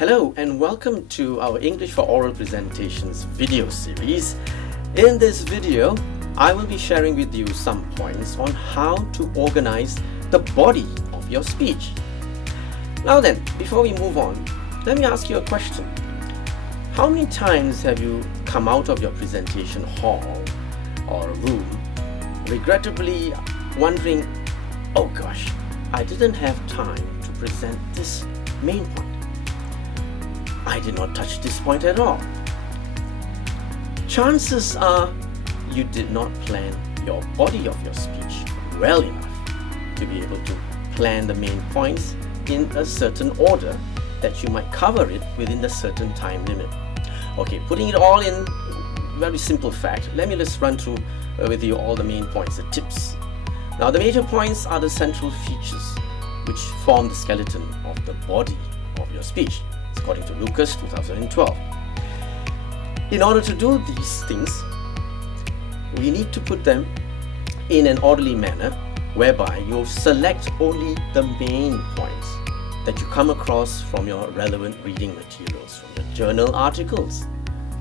Hello and welcome to our English for Oral Presentations video series. In this video, I will be sharing with you some points on how to organize the body of your speech. Now then, before we move on, let me ask you a question. How many times have you come out of your presentation hall or room regrettably wondering, oh gosh, I didn't have time to present this main point. I did not touch this point at all. Chances are you did not plan your body of your speech well enough to be able to plan the main points in a certain order that you might cover it within the certain time limit. Okay, putting it all in very simple fact, let me just run through with you all the main points, the tips. Now the major points are the central features which form the skeleton of the body of your speech, according to Lucas 2012. In order to do these things, we need to put them in an orderly manner whereby you select only the main points that you come across from your relevant reading materials, from your journal articles,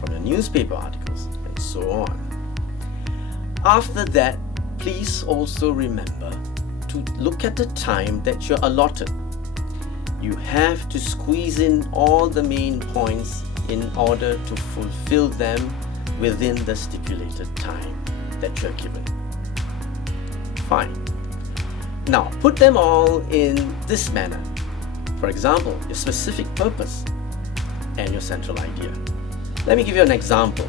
from your newspaper articles, and so on. After that, please also remember to look at the time that you're allotted. You have to squeeze in all the main points in order to fulfill them within the stipulated time that you're given. Fine. Now, put them all in this manner. For example, your specific purpose and your central idea. Let me give you an example.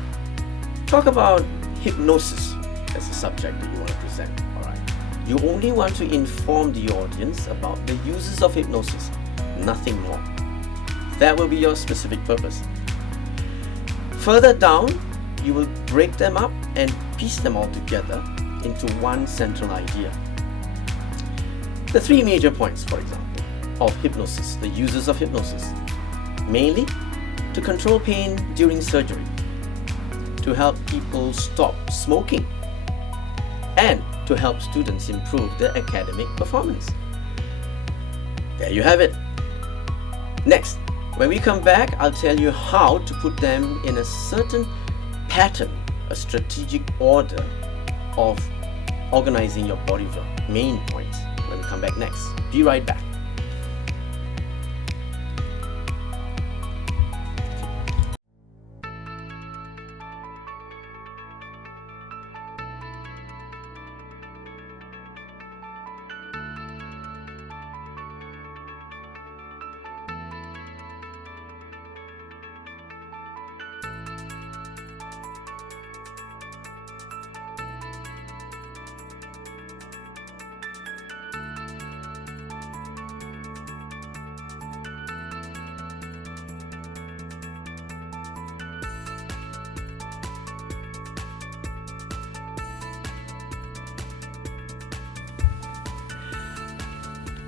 Talk about hypnosis as a subject that you want to present. Alright. You only want to inform the audience about the uses of hypnosis, nothing more. That will be your specific purpose. Further down, you will break them up and piece them all together into one central idea. The three major points, for example, of hypnosis, the uses of hypnosis. Mainly, to control pain during surgery, to help people stop smoking, and to help students improve their academic performance. There you have it. Next, when we come back, I'll tell you how to put them in a certain pattern, a strategic order of organizing your body of your main points. When we come back next, be right back.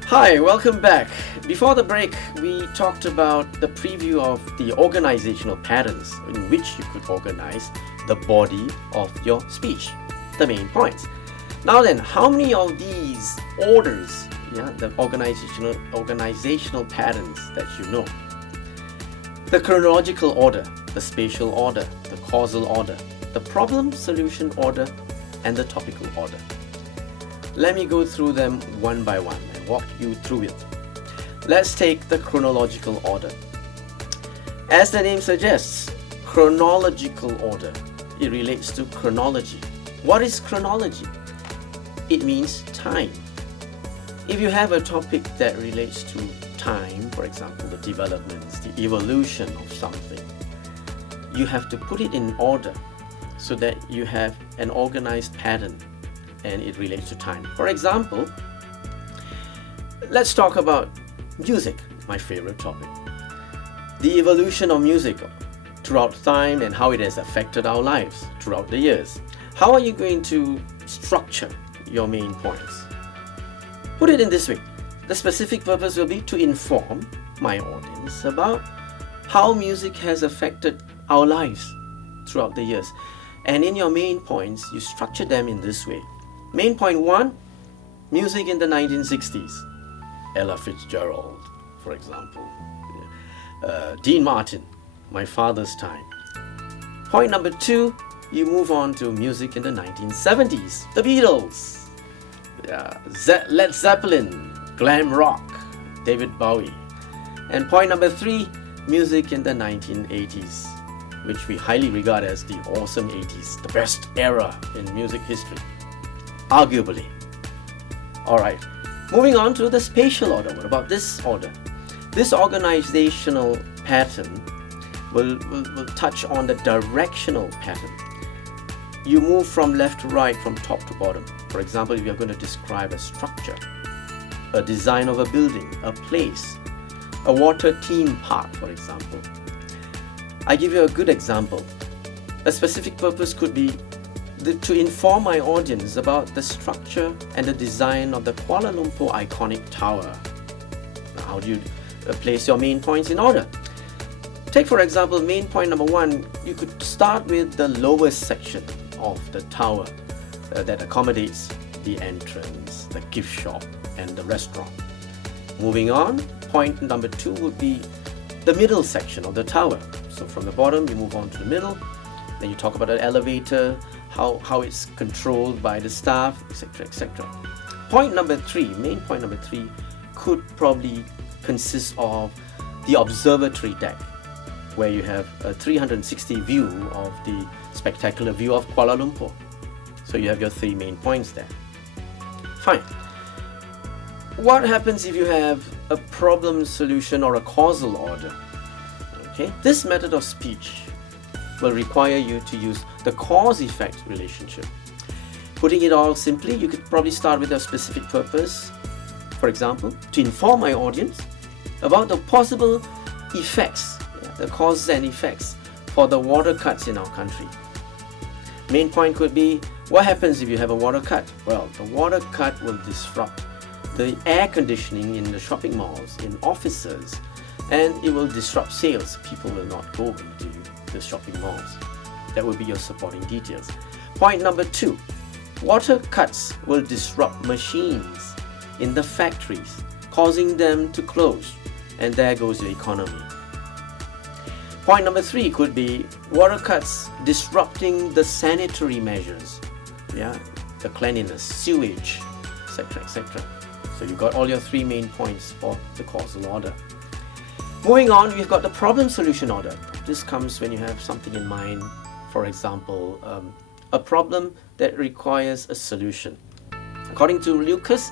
Hi, welcome back. Before the break, we talked about the preview of the organizational patterns in which you could organize the body of your speech, the main points. Now then, how many of these orders, the organizational patterns that you know? The chronological order, the spatial order, the causal order, the problem solution order, and the topical order. Let me go through them one by one and walk you through it. Let's take the chronological order. As the name suggests, chronological order. It relates to chronology. What is chronology? It means time. If you have a topic that relates to time, for example, the developments, the evolution of something, you have to put it in order so that you have an organized pattern and it relates to time. For example, let's talk about music, my favorite topic. The evolution of music throughout time and how it has affected our lives throughout the years. How are you going to structure your main points? Put it in this way. The specific purpose will be to inform my audience about how music has affected our lives throughout the years. And in your main points, you structure them in this way. Main point 1, music in the 1960s. Ella Fitzgerald, for example. Dean Martin, My Father's Time. Point number 2, you move on to music in the 1970s. The Beatles, Led Zeppelin, glam rock, David Bowie. And point number 3, music in the 1980s, which we highly regard as the awesome 80s, the best era in music history, arguably. Alright, moving on to the spatial order. What about this order? This organizational pattern will touch on the directional pattern. You move from left to right, from top to bottom. For example, if you're going to describe a structure, a design of a building, a place, a water theme park, for example. I give you a good example. A specific purpose could be to inform my audience about the structure and the design of the Kuala Lumpur iconic tower. Now, how do you place your main points in order? Take, for example, main point number 1. You could start with the lowest section of the tower that accommodates the entrance, the gift shop, and the restaurant. Moving on, point number 2 would be the middle section of the tower. So from the bottom, you move on to the middle. Then you talk about the elevator, how it's controlled by the staff, etc., etc. Point number 3, main point number 3, could probably consist of the observatory deck, where you have a 360 view of the spectacular view of Kuala Lumpur. So you have your 3 main points there. Fine. What happens if you have a problem solution or a causal order? Okay, this method of speech will require you to use the cause-effect relationship. Putting it all simply, you could probably start with a specific purpose. For example, to inform my audience about the possible effects, the causes and effects for the water cuts in our country. Main point could be, what happens if you have a water cut? Well, the water cut will disrupt the air conditioning in the shopping malls, in offices, and it will disrupt sales. People will not go into the shopping malls. That will be your supporting details. Point number 2, water cuts will disrupt machines in the factories, causing them to close, and there goes your economy. Point number 3 could be water cuts disrupting the sanitary measures, the cleanliness, sewage, etc., etc. So you've got all your 3 main points for the causal order. Moving on, we've got the problem solution order. This comes when you have something in mind, for example, a problem that requires a solution. According to Lucas,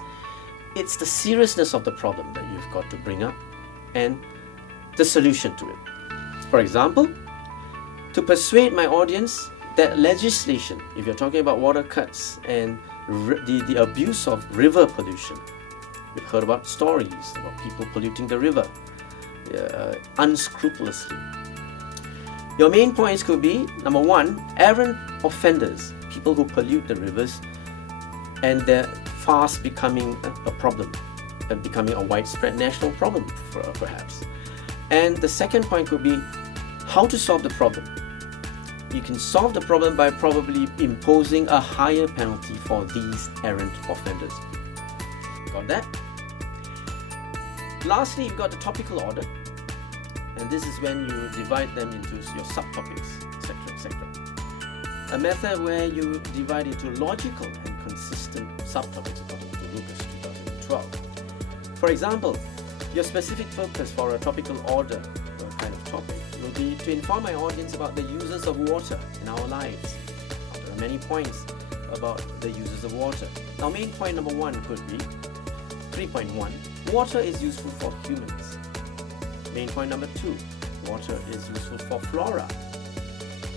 it's the seriousness of the problem that you've got to bring up and the solution to it. For example, to persuade my audience that legislation, if you're talking about water cuts and the abuse of river pollution, we've heard about stories about people polluting the river unscrupulously. Your main points could be, number 1, errant offenders, people who pollute the rivers, and they're fast becoming a problem, and becoming a widespread national problem perhaps. And the second point could be how to solve the problem. You can solve the problem by probably imposing a higher penalty for these errant offenders. Got that? Lastly, you've got the topical order, and this is when you divide them into your subtopics, etc., etc. A method where you divide into logical and consistent subtopics according to Lucas 2012. For example, your specific purpose for a topical order kind of topic will be to inform my audience about the uses of water in our lives. There are many points about the uses of water. Now, main point number 1 could be 3.1, water is useful for humans. Main point number 2, water is useful for flora.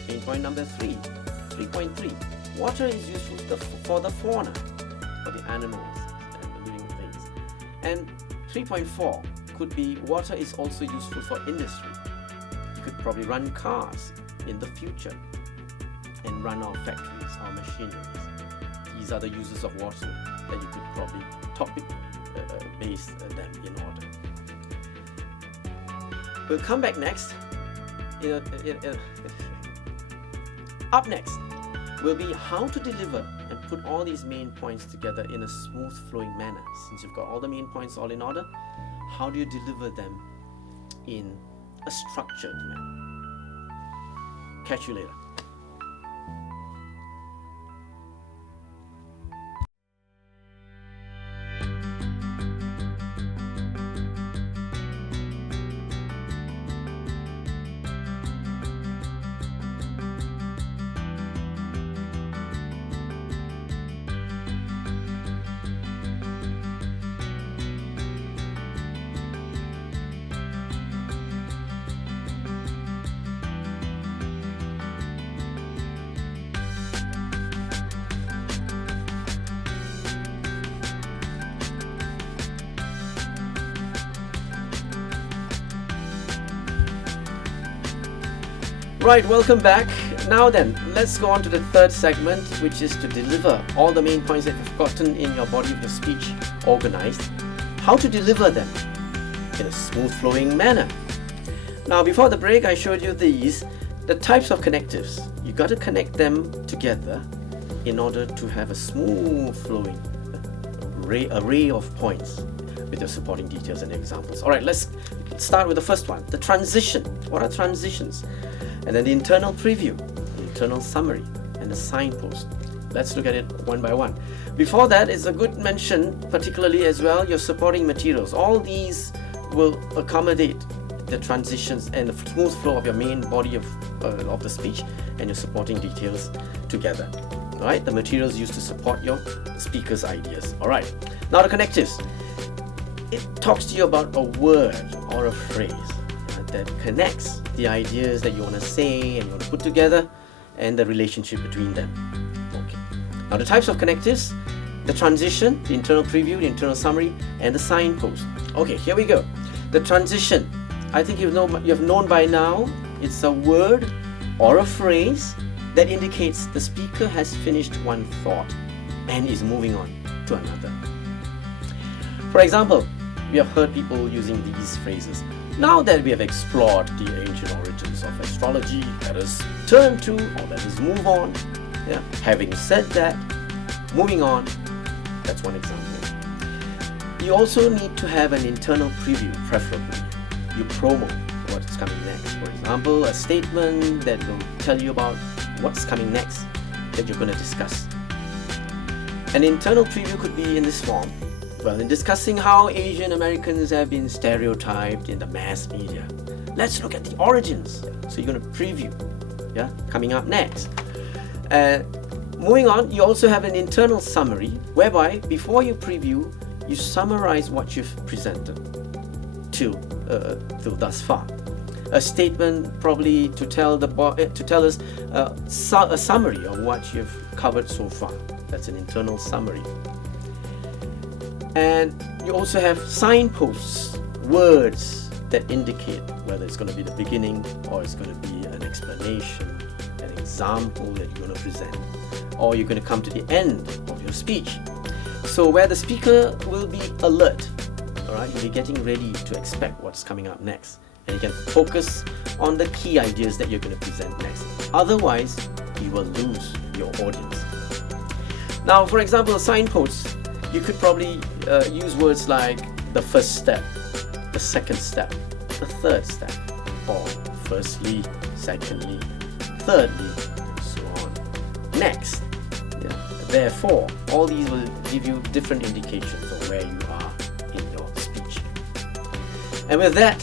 Main point number 3, 3.3, water is useful for the fauna, for the animals and the living things. And 3.4 could be water is also useful for industry. You could probably run cars in the future and run our factories, our machineries. These are the uses of water that you could probably base them in order. We'll come back next. Up next will be how to deliver and put all these main points together in a smooth flowing manner. Since you've got all the main points all in order, how do you deliver them in a structured manner. Catch you later. Right, welcome back. Now then, let's go on to the third segment, which is to deliver all the main points that you've gotten in your body of your speech organized. How to deliver them in a smooth flowing manner. Now, before the break, I showed you the types of connectives. You got to connect them together in order to have a smooth flowing array of points with your supporting details and examples. All right, let's start with the first one, the transition. What are transitions? And then the internal preview, the internal summary, and the signpost. Let's look at it one by one. Before that, it's a good mention, particularly as well, your supporting materials. All these will accommodate the transitions and the smooth flow of your main body of the speech and your supporting details together. All right, the materials used to support your speaker's ideas. All right, now the connectives. It talks to you about a word or a phrase that connects the ideas that you want to say and you want to put together and the relationship between them. Okay. Now the types of connectives, the transition, the internal preview, the internal summary, and the signpost. Okay, here we go. The transition. I think you've known by now, it's a word or a phrase that indicates the speaker has finished one thought and is moving on to another. For example, we have heard people using these phrases. Now that we have explored the ancient origins of astrology, let us turn to, or let us move on. Yeah. Having said that, moving on, that's one example. You also need to have an internal preview, preferably. You promo what's coming next. For example, a statement that will tell you about what's coming next that you're going to discuss. An internal preview could be in this form. Well, in discussing how Asian Americans have been stereotyped in the mass media, let's look at the origins. So you're going to preview, coming up next. Moving on, you also have an internal summary whereby before you preview, you summarize what you've presented till thus far. A statement probably to tell us a summary of what you've covered so far. That's an internal summary. And you also have signposts, words that indicate whether it's going to be the beginning or it's going to be an explanation, an example that you're going to present, or you're going to come to the end of your speech. So where the speaker will be alert, all right, you'll be getting ready to expect what's coming up next. And you can focus on the key ideas that you're going to present next. Otherwise, you will lose your audience. Now, for example, signposts. You could probably use words like the first step, the second step, the third step, or firstly, secondly, thirdly, and so on. Next, therefore, all these will give you different indications of where you are in your speech. And with that,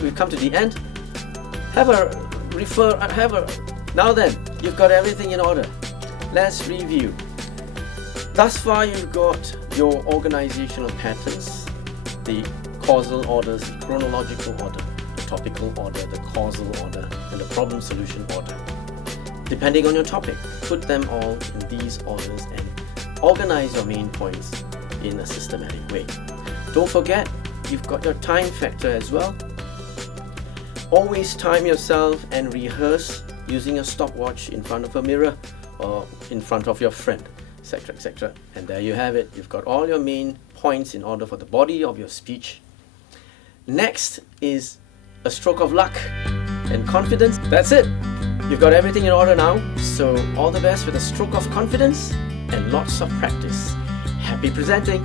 we've come to the end. Now then, you've got everything in order. Let's review. Thus far, you've got your organizational patterns, the causal orders, the chronological order, the topical order, the causal order, and the problem solution order. Depending on your topic, put them all in these orders and organize your main points in a systematic way. Don't forget, you've got your time factor as well. Always time yourself and rehearse using a stopwatch in front of a mirror or in front of your friend, etc., etc. And there you have it. You've got all your main points in order for the body of your speech. Next is a stroke of luck and confidence. That's it. You've got everything in order now. So all the best with a stroke of confidence and lots of practice. Happy presenting.